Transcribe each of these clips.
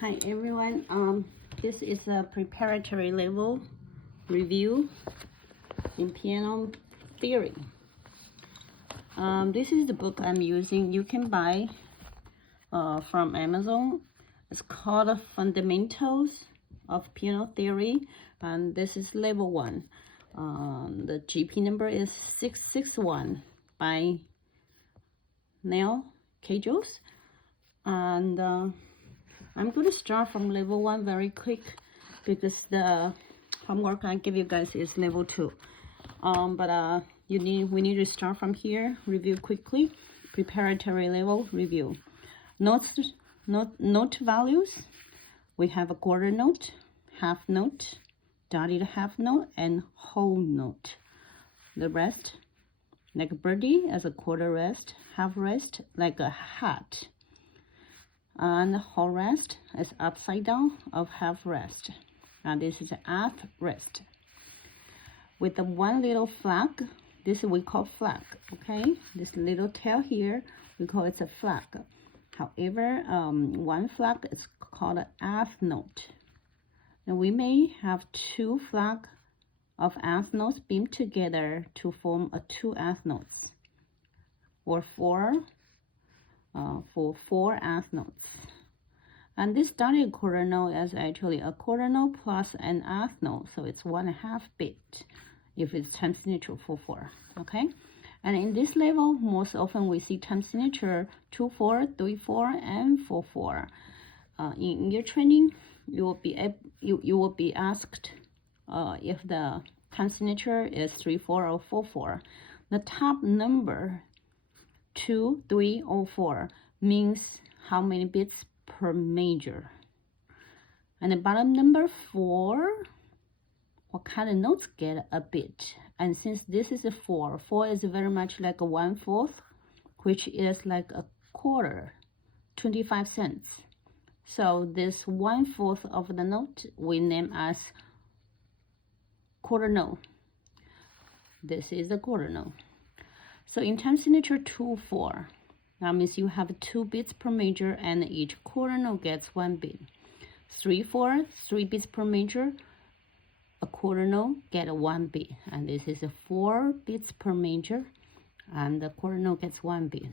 Hi everyone, this is a preparatory level review in piano theory. This is the book I'm using. You can buy from Amazon. It's called Fundamentals of Piano Theory, and this is level 1. The GP number is 661 by Neil Cajos, and I'm going to start from level 1 very quick because the homework I give you guys is level 2. We need to start from here. Review quickly. Preparatory level review. Note values. We have a quarter note, half note, dotted half note, and whole note. The rest, like a birdie, as a quarter rest, half rest, like a hat. And whole rest is upside down of half rest. And this is half rest. With the one little flag, this we call flag, okay? This little tail here, we call it a flag. However, one flag is called an half note. And we may have two flags of half notes beamed together to form a two half notes, or for four half notes. And this dotted quarter note is actually a quarter note plus an half note, so it's 1/2 beat if it's time signature 4/4, okay? And in this level, most often we see time signature 2/4, 3/4, and 4/4. In your training, you will be asked if the time signature is 3/4 or 4/4. The top number 2, 3, or 4 means how many beats per major. And the bottom number 4, what kind of notes get a beat? And since this is a 4 is very much like a 1/4, which is like a quarter, 25 cents. So this 1/4 of the note we name as quarter note. This is the quarter note. So in time signature 2/4, that means you have 2 beats per major and each quarter note gets 1 beat. 3/4, 3 beats per major, a quarter note get a 1 beat. And this is a 4 beats per major and the quarter note gets 1 beat.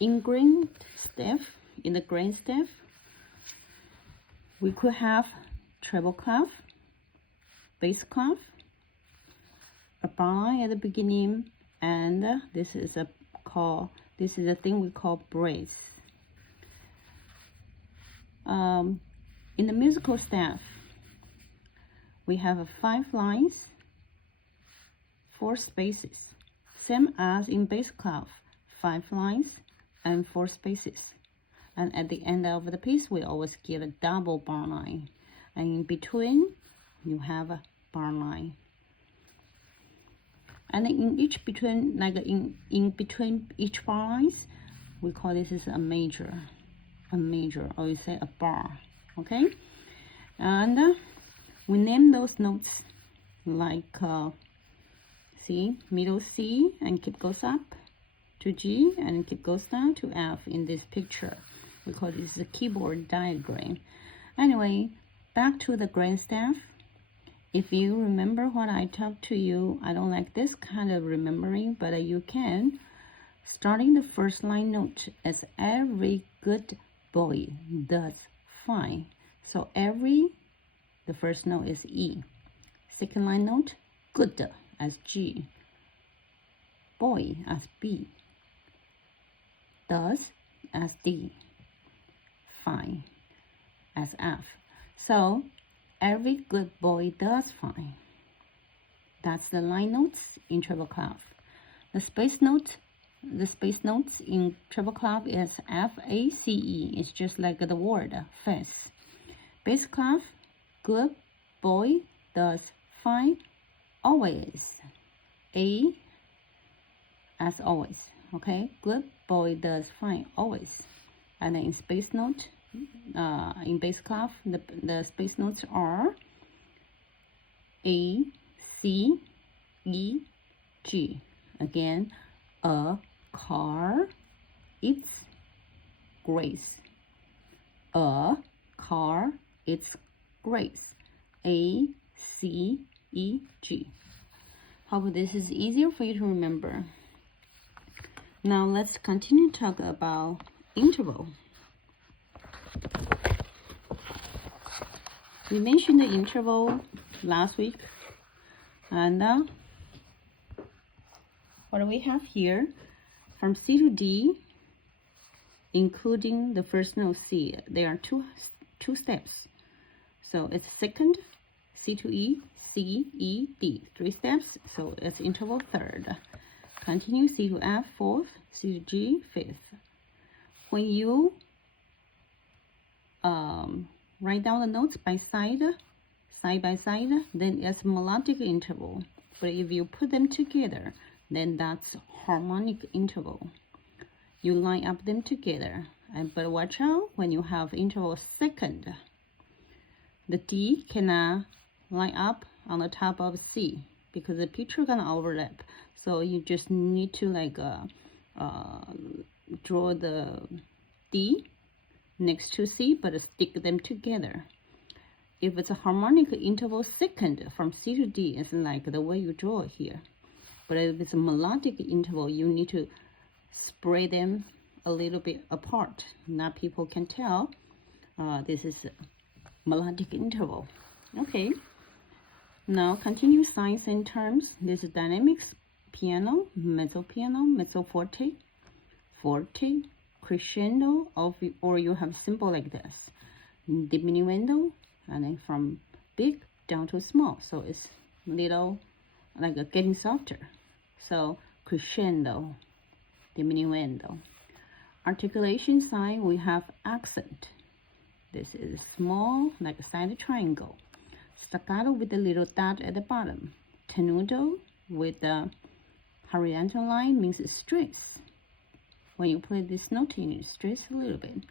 In the grain staff, we could have treble clef, bass clef, a bar line at the beginning, and this is a thing we call brace. In the musical staff, we have 5 lines, 4 spaces, same as in bass clef, 5 lines and 4 spaces. And at the end of the piece, we always give a double bar line, and in between, you have a bar line. And in between each bar lines, we call this is a major, or you say a bar, okay? And we name those notes like C, middle C, and keep goes up to G, and keep goes down to F in this picture. We call this a keyboard diagram. Anyway, back to the grain staff. If you remember what I talked to you, I don't like this kind of remembering, but you can. Starting the first line note as every good boy does fine. So the first note is E. Second line note, good as G. Boy as B. Does as D. Fine as F. So every good boy does fine. That's the line notes in treble clef. The space notes in treble clef is F-A-C-E. It's just like the word face. Bass clef, good boy does fine always. A as always. Okay, good boy does fine always. And then in space note, in bass clef, the space notes are A, C, E, G. Again, a car, it's grace. A car, it's grace. A, C, E, G. Hope this is easier for you to remember. Now let's continue to talk about interval. We mentioned the interval last week, and what do we have here? From C to D, including the first note C, there are two steps. So it's second, C to E, C, E, D, 3 steps. So it's interval third. Continue C to F, fourth, C to G, fifth. When you write down the notes side by side, then it's melodic interval. But if you put them together, then that's harmonic interval. You line up them together. But watch out when you have interval second. The D cannot line up on the top of C because the picture gonna overlap. So you just need to draw the D next to C, but stick them together. If it's a harmonic interval second from C to D, it's like the way you draw here. But if it's a melodic interval, you need to spread them a little bit apart. Now people can tell this is a melodic interval. Okay. Now continue signs and terms. This is dynamics, piano, mezzo forte, forte, crescendo, or you have simple like this, diminuendo, and then from big down to small. So it's little like getting softer. So crescendo, diminuendo. Articulation sign, we have accent. This is small, like a side triangle. Staccato with a little dot at the bottom. Tenuto with the horizontal line means stress. When you play this note, you stress a little bit.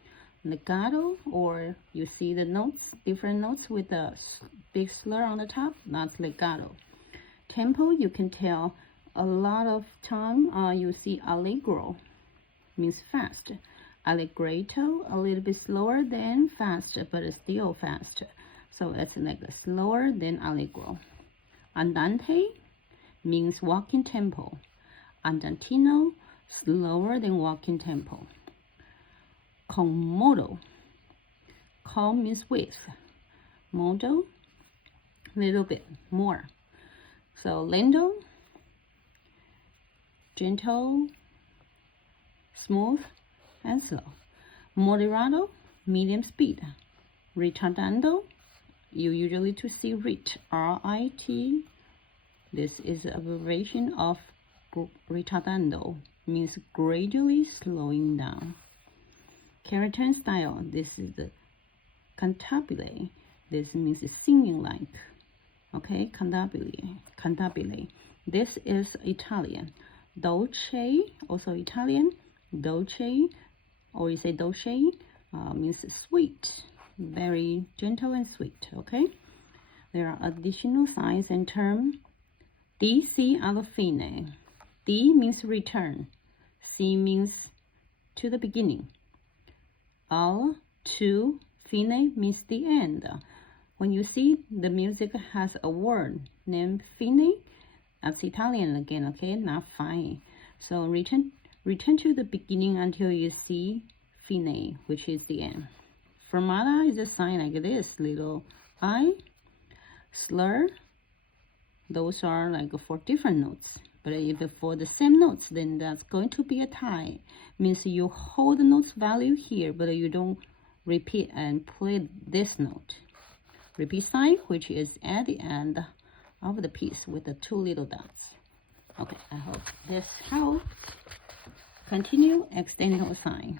Legato, or you see the notes, different notes with a big slur on the top, that's legato. Tempo, you can tell a lot of time you see allegro, means fast. Allegretto, a little bit slower than fast, but still fast. So it's like slower than allegro. Andante means walking tempo. Andantino, slower than walking tempo. Con modo. Con means with. Modo, little bit more. So lento, gentle, smooth, and slow. Moderato, medium speed. Ritardando, you usually to see rit, R-I-T. This is an abbreviation of ritardando, means gradually slowing down. Character and style, this is the cantabile. This means singing like. Okay, cantabile. This is Italian. Dolce, also Italian. Dolce, or you say dolce, means sweet. Very gentle and sweet, okay? There are additional signs and terms. D, C, alla fine. D means return. C means to the beginning. Alla, to, fine means the end. When you see the music has a word named fine, that's Italian again, okay? Not fine. So return to the beginning until you see fine, which is the end. Fermata is a sign like this, little I. Slur, those are like for different notes. But if for the same notes, then that's going to be a tie. Means you hold the note's value here, but you don't repeat and play this note. Repeat sign, which is at the end of the piece with the 2 little dots. Okay, I hope this helps. Continue extended sign.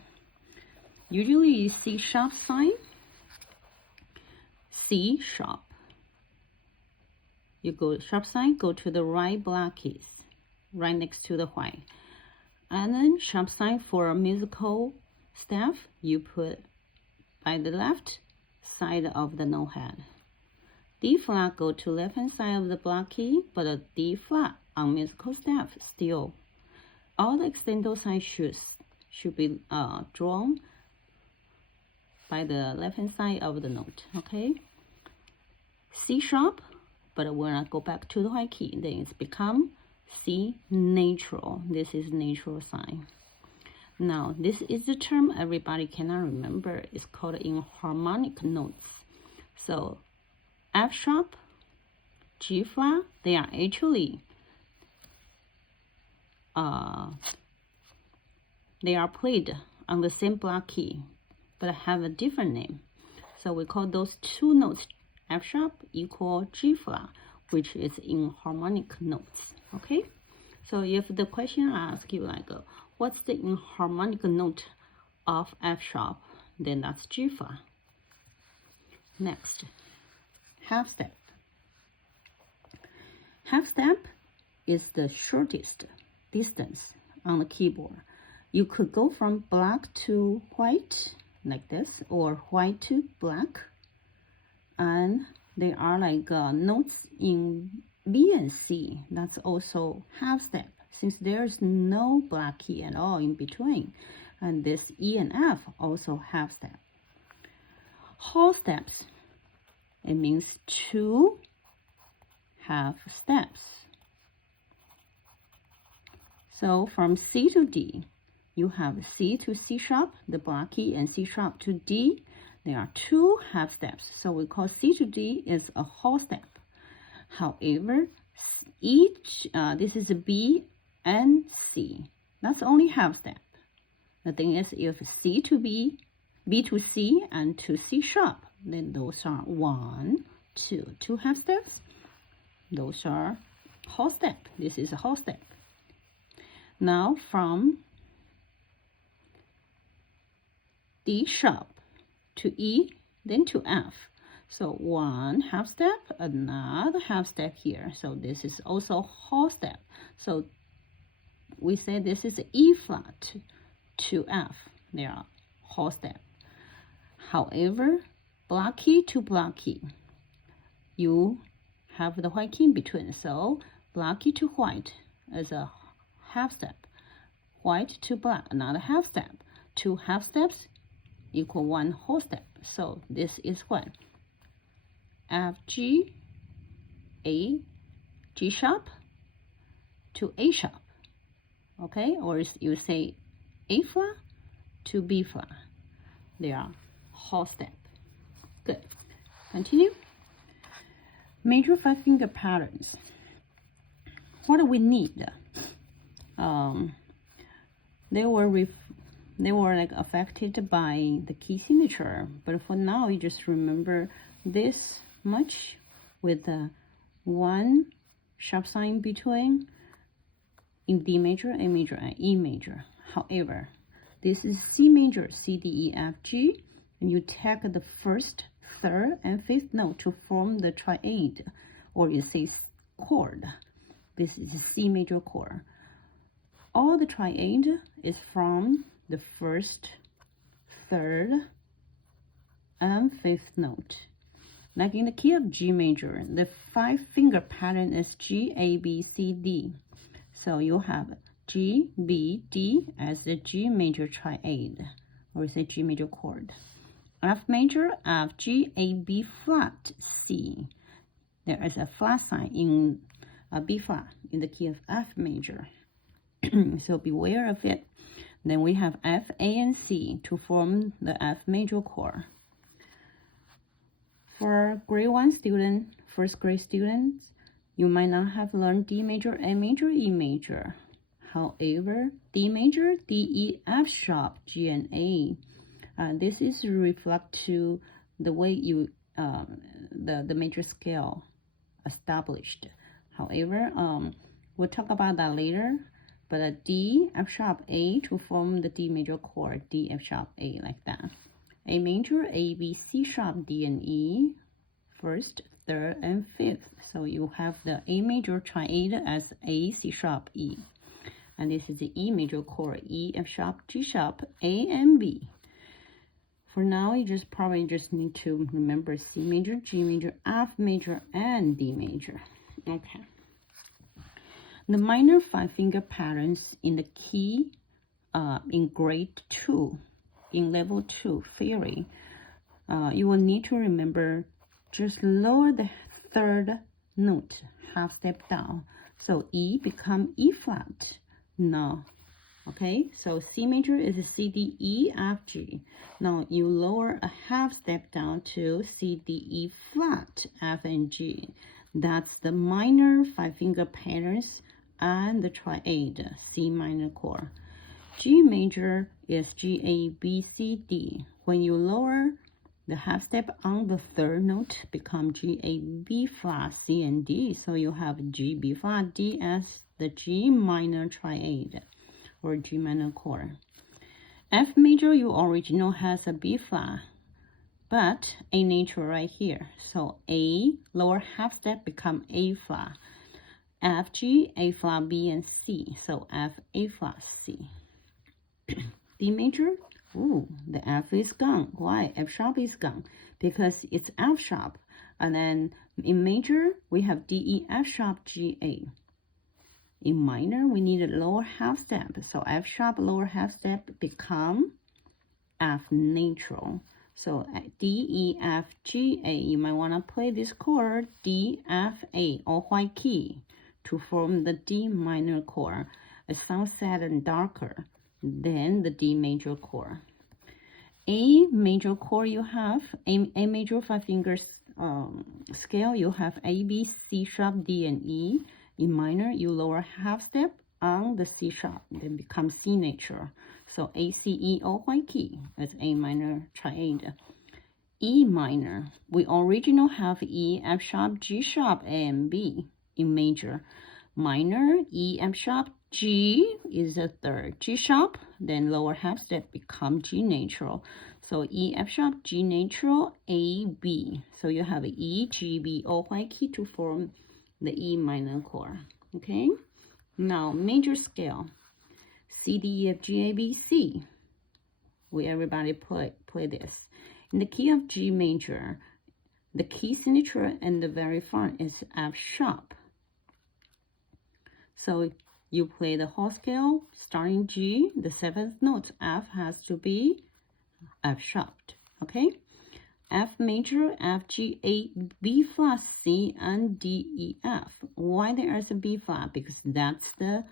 Usually you see sharp sign, C sharp. You go sharp sign, go to the right block keys, right next to the white. And then sharp sign for a musical staff, you put by the left side of the note head. D flat go to left hand side of the block key, but a D flat on musical staff still. All the extended signs should be drawn by the left hand side of the note. Okay, C sharp, but when I go back to the high key, then it's become C natural. This is natural sign. Now, this is the term everybody cannot remember. It's called inharmonic notes. So, F sharp, G flat, they are actually they are played on the same block key, but have a different name. So we call those two notes F sharp equal G flat, which is inharmonic notes. Okay, so if the question asks you like, what's the inharmonic note of F sharp, then that's G flat. Next, half step. Half step is the shortest distance on the keyboard. You could go from black to white like this, or white to black, and there are like notes in B and C. That's also half step, since there's no black key at all in between, and this E and F also half step. Whole steps, it means two half steps. So from C to D, you have C to C sharp, the block key, and C sharp to D. There are two half steps, so we call C to D is a whole step. However, each this is B and C. That's only half step. The thing is, if C to B, B to C, and to C sharp, then those are 1, 2, two half steps. Those are whole step. This is a whole step. Now from D sharp to E, then to F. So one half step, another half step here. So this is also whole step. So we say this is E flat to F. They are whole step. However, block key to block key, you have the white key in between. So block key to white is a half step. White to black, another half step. Two half steps equal one whole step. So this is what? F, G, A, G sharp to A sharp. Okay, or you say A flat to B flat. They are whole step. Good. Continue. Major 5-finger patterns. What do we need? They were like affected by the key signature, but for now you just remember this much with one sharp sign between in D major, A major, and E major. However, this is C major, C, D, E, F, G, and you take the first, third, and fifth note to form the triad, or you say chord. This is a C major chord. All the triad is from the first, third, and fifth note. Like in the key of G major, the 5-finger pattern is G, A, B, C, D. So you have G, B, D as the G major triad, or say G major chord. F major, F, G, A, B flat, C. There is a flat sign in B flat in the key of F major. So beware of it. Then we have F, A, and C to form the F major chord. For grade 1 student, first grade students, you might not have learned D major, A major, E major. However, D major, D, E, F sharp, G, and A. This is reflect to the way you the major scale established. However, we'll talk about that later. But a D, F sharp, A to form the D major chord, D, F sharp, A, like that. A major, A, B, C sharp, D, and E, first, third, and fifth. So you have the A major triad as A, C sharp, E. And this is the E major chord, E, F sharp, G sharp, A, and B. For now, you probably just need to remember C major, G major, F major, and D major. Okay. The minor 5-finger patterns in the key in grade 2, in level 2 theory, you will need to remember just lower the third note half step down. So E become E flat. Now, okay, so C major is C, D, E, F, G. Now you lower a half step down to C, D, E flat, F, and G. That's the minor 5-finger patterns and the triad C minor chord. G major is G, A, B, C, D. When you lower the half step on the third note, become G, A, B flat, C, and D. So you have G, B flat, D as the G minor triad or G minor chord. F major, you already know, has a B flat, but A natural right here. So A lower half step become A flat. F, G, A flat, B, and C. So F, A flat, C. D major, ooh, the F is gone. Why? F sharp is gone because it's F sharp. And then in major, we have D, E, F sharp, G, A. In minor, we need a lower half step. So F sharp lower half step become F natural. So D, E, F, G, A. You might want to play this chord D, F, A, all white key to form the D minor chord. It sounds sad and darker than the D major chord. A major chord you have, A major 5-finger scale, you have A, B, C sharp, D, and E. In minor, you lower half step on the C sharp, then become C natural. So A, C, E, all white key as A minor triad. E minor, we originally have E, F sharp, G sharp, A, and B in major. Minor, E, F sharp, G is the third. G sharp, then lower half step become G natural. So E, F sharp, G natural, A, B. So you have E, G, B, all white key to form the E minor chord. Okay, now major scale C, D, E, F, G, A, B, C. We everybody play this. In the key of G major, the key signature in the very front is F sharp. So you play the whole scale starting G, the 7th note F has to be F sharp. Okay. F major, F, G, A, B flat, C, and D, E, F. Why there is a B flat? Because that's the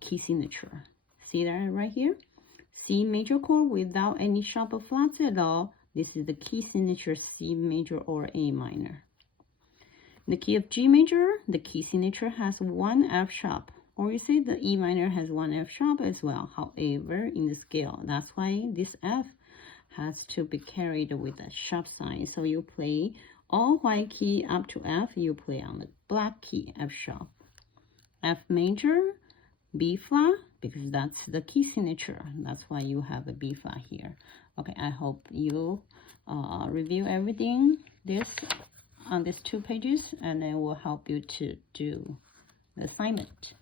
key signature. See that right here? C major chord without any sharp flats at all. This is the key signature C major or A minor. In the key of G major, the key signature has one F sharp. Or you say the E minor has one F sharp as well. However, in the scale, that's why this F has to be carried with a sharp sign. So you play all white key up to F, you play on the black key, F sharp. F major, B flat, because that's the key signature. That's why you have a B flat here. Okay, I hope you review everything on these 2 pages, and it will help you to do the assignment.